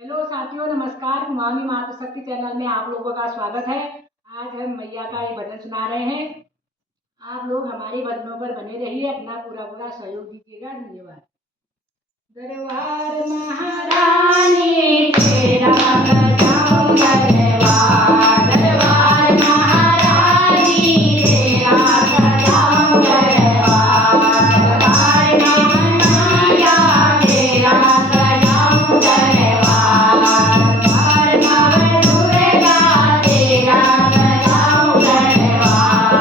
Hello साथियों, नमस्कार। कुमाऊनी मातृशक्ति चैनल में आप लोगों का स्वागत है। आज हम मैया का एक भजन सुना रहे हैं। आप लोग हमारी भजनों पर बने रहिए, अपना पूरा पूरा सहयोग दीजिएगा। धन्यवाद। दरबार महारानी तेरा सजाऊं दरबार, दरबार महारानी तेरा सजाऊं दरबार, दरबार महारानिया तेरा सजाऊं दरबार, दरबार नवदुर्गा तेरा सजाऊं दरबार।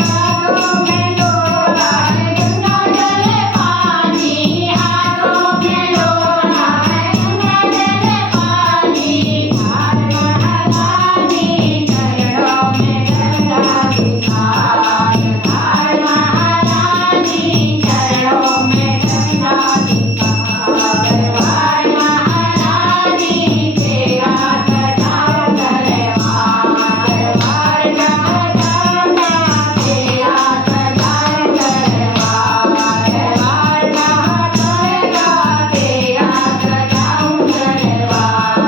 हाथों में लोटा है गंगा जल पानी, हाथों में लोटा है गंगा जल पानी, हार महारानी चरणों में गंगा विहार, हार महारानी चरणों में गंगा विहार। दरबार महारानी तेरा सजाऊं दरबार, दरबार नवदुर्गा तेरा सजाऊं दरबार, दरबार नवदुर्गा तेरा सजाऊं दरबार।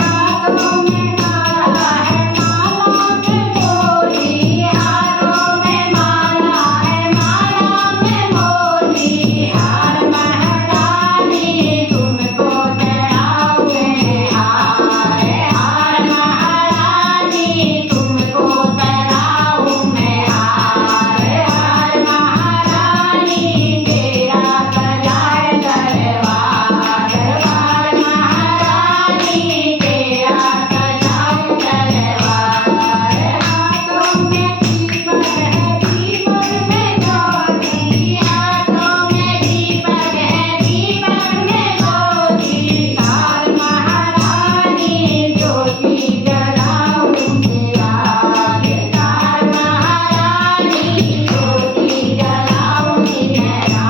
हाथों में माला है माला में मोती, हाथों में माला है माला में मोती, हार महारानी तुमको चढ़ाऊं मैं हार, हार महारानी तुमको चढ़ाऊं मैं हार, हार महारानी तेरा सजाए दरबार, दरबार महारानी तेरा सजाऊं दरबार। हाथों में दीपक है दीपक में ज्योति, हाथों में दीपक है दीपक में ज्योति, हार महारानी ज्योति जलाऊं तेरा, हार महारानी ज्योति जलाऊं तेरा,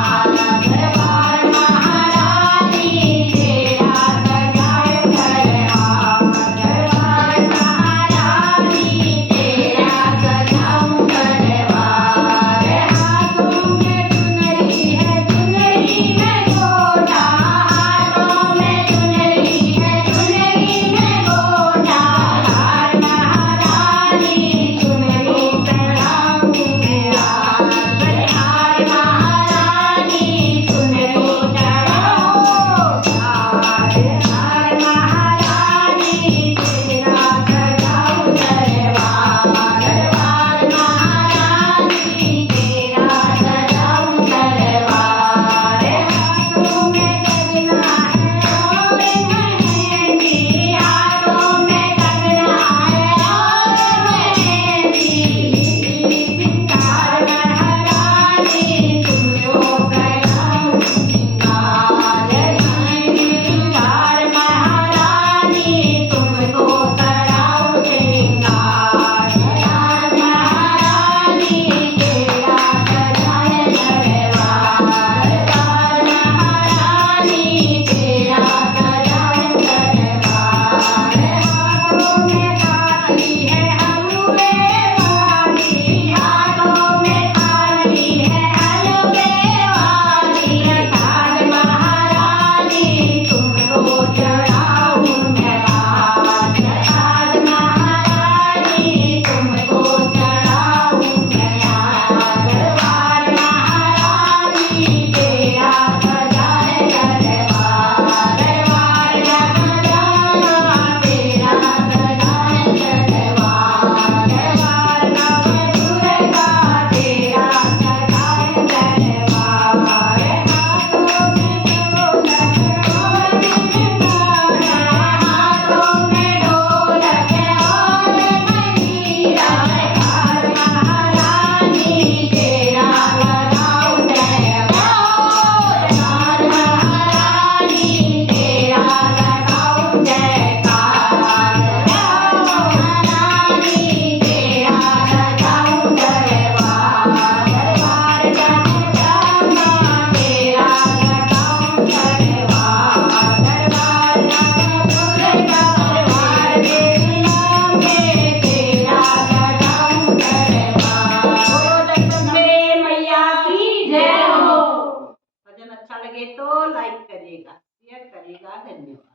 दरबार महारानी तेरा सजाए दरबार, दरबार महारानी तेरा सजाऊं दरबार। हाथों में चुनरी है चुनरी में गोटा, हाथों में चुनरी है चुनरी में गोटा, हार महारानी चुनरी चढ़ाऊं मैं हार, हार महारानी चुनरी चढ़ाऊं हार, हार महारानी तेरा सजाऊं दरबार, दरबार महारानी तेरा सजाऊं दरबार। हाथों में कंगना है और मेहंदी, हाथों में कंगना है और मेहंदी, हार महारानी तुमको कराऊं श्रृंगार, हार महारानी तुमको कराऊं श्रृंगार, हार महारानी तेरा सजाए दरबार, हार महारानी तेरा सजाए दरबार। हाथों में थाली है हलवे वाली, हाथों में थाली है हलवे वाली, हार महारानी तुमको चढ़ाऊं मैं हार, हार महारानी तुमको चढ़ाऊं मैं हार, दरबार महारानी तेरा सजाए दरबार, दरबार नवदुर्गा तेरा सजाए दरबार, दरबार नवदुर्गा तेरा सजाए दरबार। हाथों में ढोलक और मंजीरा, हाथों में ढोलक और मंजीरा, हार महारानी तेरा लगाऊं दरबार, हार महारानी तेरा लगाऊं जयकार, महारानी तेरा लगाऊं दरबार, दरबार नवदुर्गा तेरा लगाऊं दरबार, दरबार नवदुर्गा दरबार देवनामे तेरा लगाऊं दरबार। बोलो जगदम्बे मैया की जय हो। भजन अच्छा लगे तो लाइक करिएगा, शेयर करिएगा। धन्यवाद।